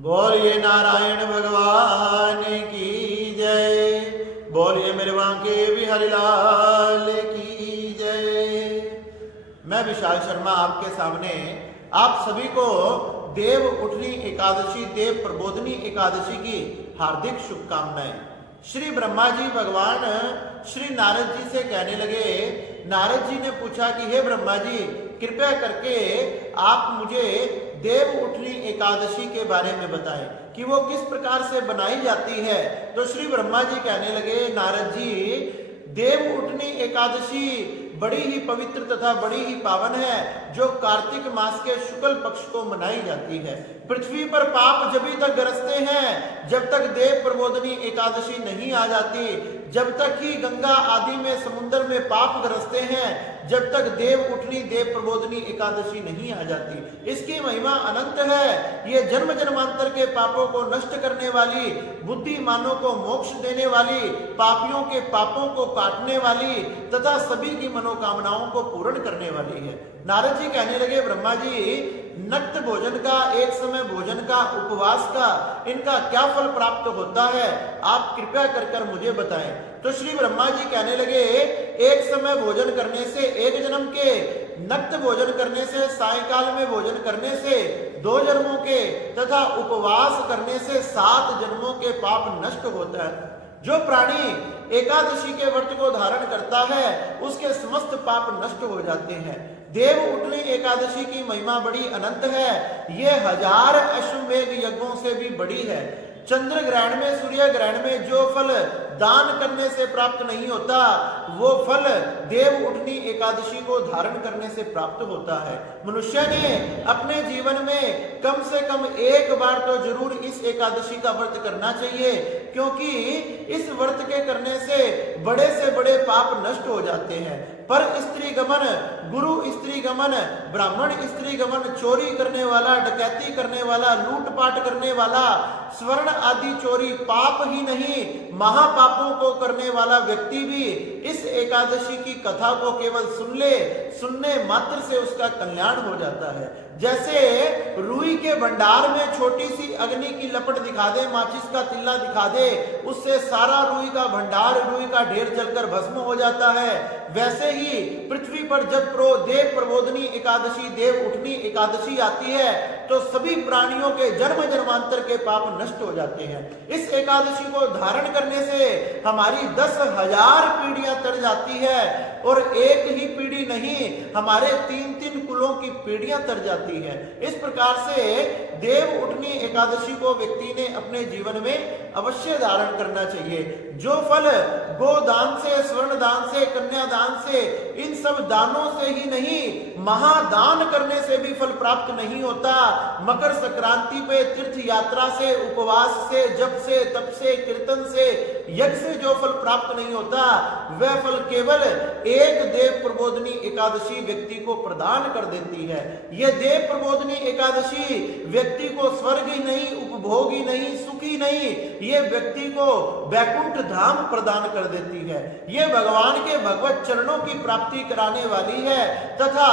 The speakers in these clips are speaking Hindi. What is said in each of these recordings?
बोलिए नारायण भगवान की जय। बोलिए मेरे बांके बिहारी लाल की जय। मैं विशाल शर्मा आपके सामने आप सभी को देव उठनी एकादशी, देव प्रबोधनी एकादशी की हार्दिक शुभकामनाएं। श्री ब्रह्मा जी भगवान श्री नारद जी से कहने लगे, नारद जी ने पूछा कि हे ब्रह्मा जी, कृपया करके आप मुझे देव उठनी एकादशी के बारे में बताएं कि वो किस प्रकार से बनाई जाती है। तो श्री ब्रह्मा जी कहने लगे, नारद जी, देव उठनी एकादशी बड़ी ही पवित्र तथा बड़ी ही पावन है, जो कार्तिक मास के शुक्ल पक्ष को मनाई जाती है। पृथ्वी पर पाप जब तक गरजते हैं, जब तक देव प्रबोधनी एकादशी नहीं आ जाती, जब तक ही गंगा आदि में समुद्र में पाप गरजते हैं, जब तक देव उठनी देव प्रबोधनी एकादशी नहीं आ जाती। इसकी महिमा अनंत है। ये जन्म जन्मांतर के पापों को नष्ट करने वाली, बुद्धिमानों को मोक्ष देने वाली, पापियों के पापों को काटने वाली तथा सभी की मनोकामनाओं को पूर्ण करने वाली है। नारद जी कहने लगे, ब्रह्मा जी, नक्त भोजन का, एक समय भोजन का, उपवास का, इनका क्या फल प्राप्त होता है, आप कृपया कर मुझे बताएं। तो श्री ब्रह्मा जी कहने लगे, एक समय भोजन करने से, एक जन्म के, नक्त भोजन करने से, सायकाल में भोजन करने से 2 जन्मों के, तथा उपवास करने से 7 जन्मों के पाप नष्ट होता है। जो प्राणी एकादशी के व्रत को धारण करता है, उसके समस्त पाप नष्ट हो जाते हैं। देव उठनी एकादशी की महिमा बड़ी अनंत है। ये 1000 अश्वमेध यज्ञों से भी बड़ी है। चंद्र ग्रहण में, सूर्य ग्रहण में जो फल दान करने से प्राप्त नहीं होता, वो फल देव उठनी एकादशी को धारण करने से प्राप्त होता है। मनुष्य ने अपने जीवन में कम से कम एक बार तो जरूर इस एकादशी का व्रत करना चाहिए, क्योंकि इस व्रत के करने से बड़े पाप नष्ट हो जाते हैं। पर स्त्री गमन, गुरु स्त्री गमन, ब्राह्मण स्त्री गमन, चोरी करने वाला, डकैती करने वाला, लूटपाट करने वाला, स्वर्ण आदि चोरी पाप ही नहीं, महापापों को करने वाला व्यक्ति भी इस एकादशी की कथा को केवल सुनने मात्र से उसका कल्याण हो जाता है। जैसे रुई के भंडार में छोटी सी अग्नि की लपट दिखा दे, माचिस का तिल्ला दिखा दे, उससे सारा रुई का भंडार, रुई का ढेर जलकर भस्म हो जाता है। वैसे ही पृथ्वी पर जब देव प्रबोधनी एकादशी, देव उठनी एकादशी आती है, तो सभी प्राणियों के जन्म जन्मांतर के पाप नष्ट हो जाते हैं। इस एकादशी को धारण करने से हमारी 10,000 पीढ़ियां तर जाती है, और एक ही पीढ़ी नहीं, हमारे 3-3 कुलों की पीढ़ियां तर जाती है। इस प्रकार से देव उठनी एकादशी को व्यक्ति ने अपने जीवन में अवश्य धारण करना चाहिए। जो फल गोदान से, स्वर्ण दान से, कन्यादान से, इन सब दानों से ही नहीं, महादान करने से भी फल प्राप्त नहीं होता। मकर संक्रांति पे तीर्थ यात्रा से, उपवास से, जप से, तप से, कीर्तन से, यज्ञ से जो फल प्राप्त नहीं होता, वह फल केवल एक देव प्रबोधनी एकादशी व्यक्ति को प्रदान कर देती है। यह देव प्रबोधनी एकादशी व्यक्ति को स्वर्ग ही नहीं, उपभोग ही नहीं, सुख ही नहीं, ये व्यक्ति को वैकुंठ धाम प्रदान कर देती है। ये भगवान के भगवत चरणों की प्राप्ति कराने वाली है, तथा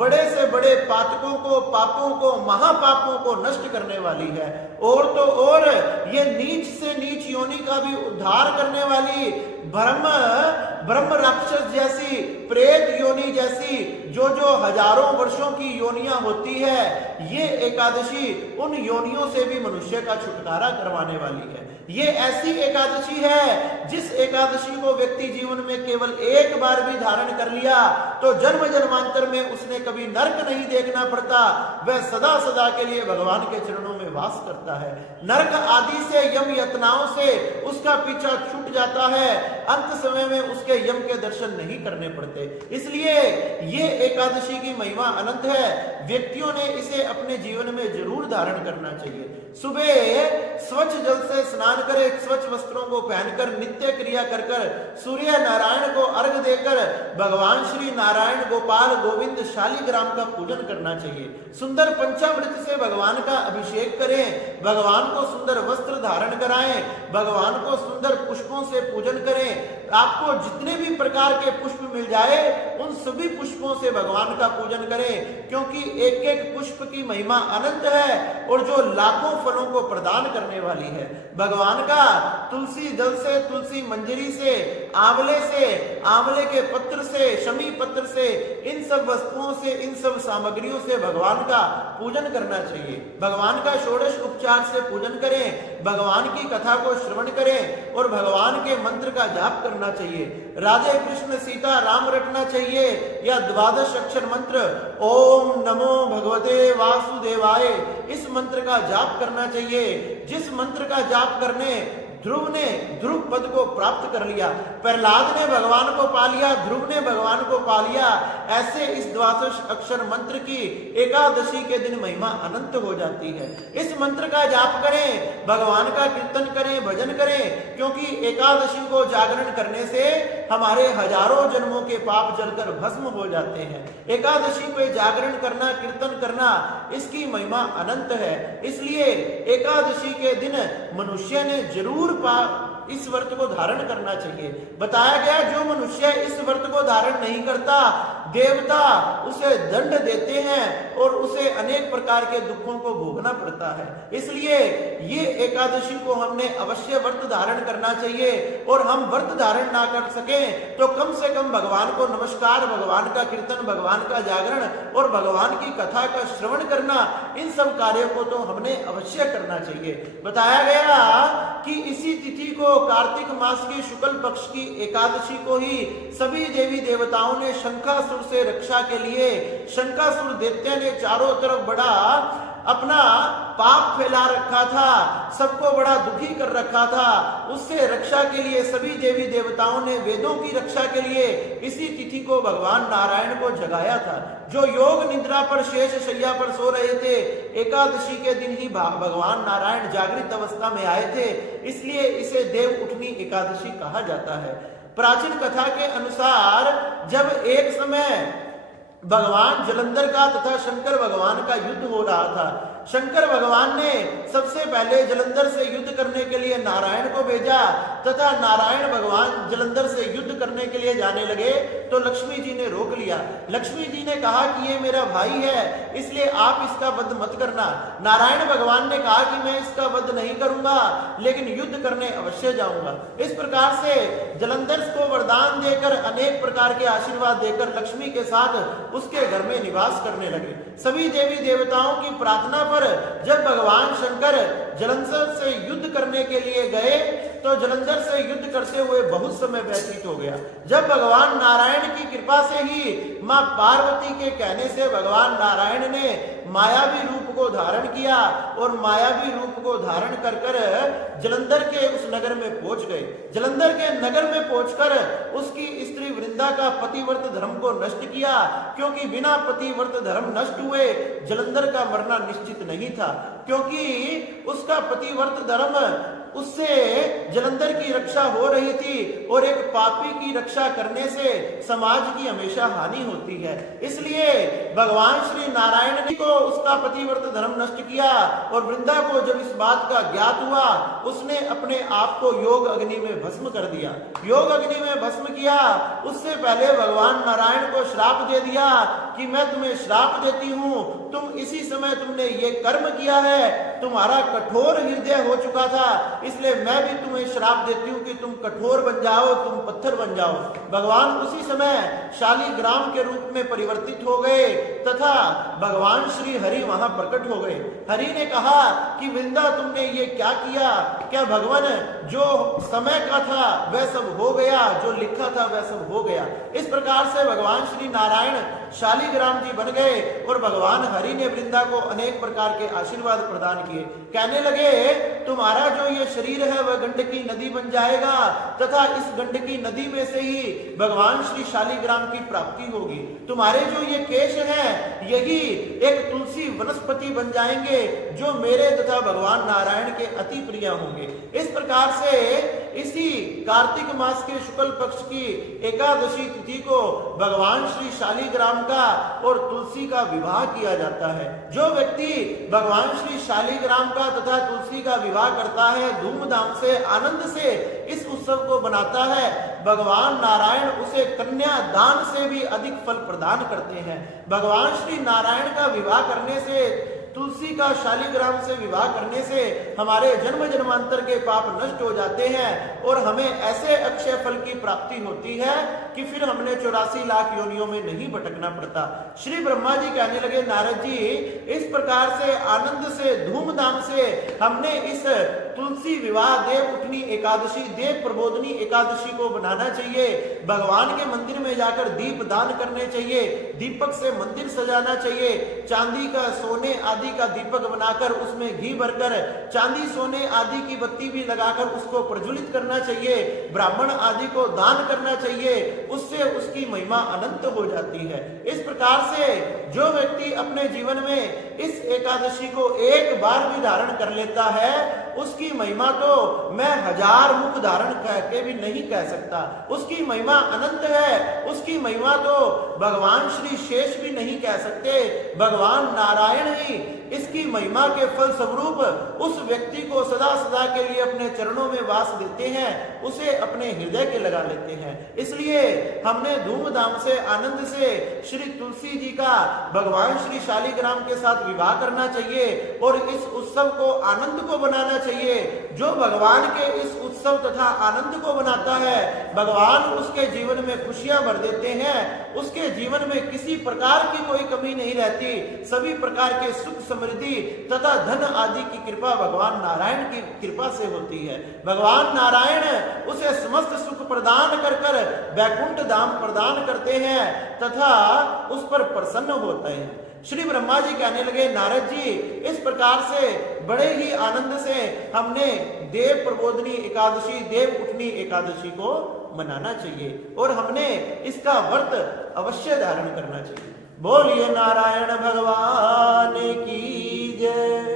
बड़े से बड़े पातकों को, पापों को, महापापों को नष्ट करने वाली है। और तो और ये नीच से नीच योनि का भी उद्धार करने वाली, ब्रह्म राक्षस जैसी, प्रेत योनि जैसी जो हजारों वर्षों की योनियां होती है, ये एकादशी उन योनियों से भी मनुष्य का छुटकारा करवाने वाली है। ये ऐसी एकादशी है, जिस एकादशी को व्यक्ति जीवन में केवल एक बार भी धारण कर लिया, तो जन्म जन्मांतर में उसने कभी नरक नहीं देखना पड़ता। वह सदा सदा के लिए भगवान के चरणों में वास करता है। नरक आदि से, यम यातनाओं से उसका पीछा छूट जाता है। अंत समय में उसके यम के दर्शन नहीं करने पड़ते। इसलिए ये एकादशी की महिमा अनंत है। व्यक्तियों ने इसे अपने जीवन में जरूर धारण करना चाहिए। सुबह स्वच्छ जल से स्नान करे, स्वच्छ वस्त्रों को पहनकर, नित्य क्रिया कर सूर्य नारायण को अर्घ देकर भगवान श्री नारायण गोपाल गोविंद शालिग्राम का पूजन करना चाहिए। सुंदर पंचामृत से भगवान का अभिषेक करें, भगवान को सुंदर वस्त्र धारण कराएं, भगवान को सुंदर पुष्पों से पूजन करें, आपको जितने भी प्रकार के पुष्प मिल जाए उन सभी पुष्पों से भगवान का पूजन करें, क्योंकि एक एक पुष्प की महिमा अनंत है और जो लाखों फलों को प्रदान करने वाली है। भगवान का तुलसी दल से, तुलसी मंजरी से, आंवले के पत्र से, शमी पत्र से, इन सब वस्तुओं से, इन सब सामग्रियों से भगवान का पूजन करना चाहिए। भगवान का षोडश उपचार से पूजन करें, भगवान की कथा को श्रवण करें और भगवान के मंत्र का जाप करना चाहिए। राधे कृष्ण सीता राम रटना चाहिए या 12 अक्षर मंत्र ओम नमो भगवते वासुदेवाय, इस मंत्र का जाप करना चाहिए। जिस मंत्र का जाप करने ध्रुव ने ध्रुव पद को प्राप्त कर लिया, प्रहलाद ने भगवान को पा लिया, ध्रुव ने भगवान को पा लिया, ऐसे इस 12 अक्षर मंत्र की एकादशी के दिन महिमा अनंत हो जाती है। इस मंत्र का जाप करें, भगवान का कीर्तन करें, भजन करें, क्योंकि एकादशी को जागरण करने से हमारे हजारों जन्मों के पाप जलकर भस्म हो जाते हैं। एकादशी पे जागरण करना, कीर्तन करना, इसकी महिमा अनंत है। इसलिए एकादशी के दिन मनुष्य ने जरूर इस व्रत को धारण करना चाहिए। बताया गया जो मनुष्य इस व्रत को धारण नहीं करता, देवता उसे दंड देते हैं और उसे अनेक प्रकार के दुखों को भोगना पड़ता है। इसलिए ये एकादशी को हमने अवश्य व्रत धारण करना चाहिए, और हम व्रत धारण ना कर सकें तो कम से कम भगवान को नमस्कार, भगवान का कीर्तन, भगवान का जागरण और भगवान की कथा का श्रवण करना, इन सब कार्यों को तो हमने अवश्य करना चाहिए। बताया गया कि इसी तिथि को, कार्तिक मास की शुक्ल पक्ष की एकादशी को ही सभी देवी देवताओं ने शंखासुर से रक्षा के लिए, शंखासुर दैत्य ने चारों तरफ बड़ा अपना पाप फैला रखा था, सबको बड़ा दुखी कर रखा था, उससे रक्षा के लिए सभी देवी देवताओं ने वेदों की रक्षा के लिए इसी तिथि को भगवान नारायण को जगाया था। जो योग निद्रा पर शेष शैया पर सो रहे थे, एकादशी के दिन ही भगवान नारायण जागृत अवस्था में आए थे, इसलिए इसे देव उठनी एकादशी कहा जाता है। प्राचीन कथा के अनुसार जब एक समय भगवान जलंधर का तथा शंकर भगवान का युद्ध हो रहा था, शंकर भगवान ने सबसे पहले जलंधर से युद्ध करने के लिए नारायण को भेजा, तथा नारायण भगवान जलंधर से युद्ध करने के लिए जाने लगे तो लक्ष्मी जी ने रोक लिया। लक्ष्मी जी ने कहा कि ये मेरा भाई है, इसलिए आप इसका वध मत करना। नारायण भगवान ने कहा कि मैं इसका वध नहीं करूंगा, लेकिन युद्ध करने अवश्य जाऊंगा। इस प्रकार से जलंधर को वरदान देकर, अनेक प्रकार के आशीर्वाद देकर लक्ष्मी के साथ उसके घर में निवास करने लगे। सभी देवी देवताओं की प्रार्थना पर जब भगवान शंकर जलंधर से युद्ध करने के लिए गए तो जलंधर से युद्ध करते हुए बहुत समय व्यतीत हो गया। जब भगवान नारायण की कृपा से ही मां पार्वती के कहने से भगवान नारायण ने मायावी रूप को धारण किया, और मायावी रूप को धारण कर जलंधर के उस नगर में पहुंच गए। जलंधर के नगर में पहुंचकर उसकी स्त्री वृंदा का पतिव्रत धर्म को नष्ट किया, क्योंकि बिना पतिव्रत धर्म नष्ट हुए जलंधर का मरना निश्चित नहीं था, क्योंकि उसका पतिव्रत धर्म उससे जलंधर की रक्षा हो रही थी, और एक पापी की रक्षा करने से समाज की हमेशा हानि होती है। इसलिए भगवान श्री नारायण जी को उसका पतिव्रत धर्म नष्ट किया, और वृंदा को जब इस बात का ज्ञात हुआ, उसने अपने आप को योग अग्नि में भस्म कर दिया। योग अग्नि में भस्म किया, उससे पहले भगवान नारायण को श्राप दे दिया कि मैं तुम्हें श्राप देती हूं, तुम इसी समय तुमने ये कर्म किया है, तुम्हारा कठोर हृदय हो चुका था, इसलिए मैं भी तुम्हें श्राप देती हूं कि तुम कठोर बन जाओ, तुम पत्थर बन जाओ। भगवान उसी समय शालिग्राम के रूप में परिवर्तित हो गए, तथा भगवान श्री हरि वहां प्रकट हो गए। हरि ने कहा कि वृंदा तुमने ये क्या किया? क्या भगवान जो समय का था वह सब हो गया, जो लिखा था वह सब हो गया। इस प्रकार से भगवान श्री नारायण शालिग्राम जी बन गए, और भगवान हरि ने वृंदा को अनेक प्रकार के आशीर्वाद प्रदान किए। कहने लगे तुम्हारा जो ये शरीर है वह गंडकी नदी बन जाएगा, तथा इस गंडकी नदी में से ही भगवान श्री शालिग्राम की प्राप्ति होगी। तुम्हारे जो ये केश हैं यही एक तुलसी वनस्पति बन जाएंगे, जो मेरे तथा भगवान नारायण के अति प्रिय होंगे। इस प्रकार से इसी कार्तिक मास के शुक्ल पक्ष की एकादशी तिथि को भगवान श्री शालिग्राम का और तुलसी का विवाह किया जाता है। जो व्यक्ति भगवान श्री शालिग्राम का तथा तुलसी का विवाह करता है, धूमधाम से आनंद से इस उत्सव को बनाता है, भगवान नारायण उसे कन्या दान से भी अधिक फल प्रदान करते हैं। भगवान श्री नारायण का विवाह करने से, तुलसी का शालिग्राम से विवाह करने से हमारे जन्म जन्मांतर के पाप नष्ट हो जाते हैं और हमें ऐसे अक्षय फल की प्राप्ति होती है कि फिर हमने 84 लाख योनियों में नहीं भटकना पड़ता। श्री ब्रह्मा जी कहने लगे, नारद जी, इस प्रकार से आनंद से, धूमधाम से हमने इस तुलसी विवाह देव उठनी एकादशी, देव प्रबोधनी एकादशी को बनाना चाहिए। भगवान के मंदिर में जाकर दीप दान करने चाहिए, दीपक से मंदिर सजाना चाहिए, चांदी का, सोने आदि का दीपक बनाकर उसमें घी भरकर चांदी सोने आदि की बत्ती भी लगाकर उसको प्रज्वलित करना चाहिए, ब्राह्मण आदि को दान करना चाहिए, उससे उसकी महिमा अनंत हो जाती है। इस प्रकार से जो व्यक्ति अपने जीवन में इस एकादशी को एक बार भी धारण कर लेता है, उसकी महिमा तो मैं 1000 मुख धारण करके भी नहीं कह सकता। उसकी महिमा अनंत है, उसकी महिमा तो भगवान श्री शेष भी नहीं कह सकते। भगवान नारायण ही इसकी महिमा के फल स्वरूप उस व्यक्ति को सदा सदा के लिए अपने चरणों में वास देते हैं, उसे अपने हृदय के लगा लेते हैं। इसलिए हमने धूमधाम से, आनंद से श्री तुलसी जी का भगवान श्री शालिग्राम के साथ विवाह करना चाहिए और इस उत्सव को, आनंद को बनाना चाहिए। जो भगवान के इस उत्सव तथा आनंद को बनाता है, भगवान उसके जीवन में खुशियां भर देते हैं, उसके जीवन में किसी प्रकार की कोई कमी नहीं रहती। सभी प्रकार के सुख, समृद्धि तथा धन आदि की कृपा भगवान नारायण की कृपा से होती है। भगवान नारायण उसे समस्त सुख प्रदान कर कर वैकुंठ धाम प्रदान करते हैं तथा उस पर प्रसन्न होते हैं। श्री ब्रह्मा जी कहने लगे, नारद जी, इस प्रकार से बड़े ही आनंद से हमने देव प्रबोधनी एकादशी, देव उठनी एकादशी को मनाना चाहिए और हमने इसका व्रत अवश्य धारण करना चाहिए। बोलिए नारायण भगवान की जय।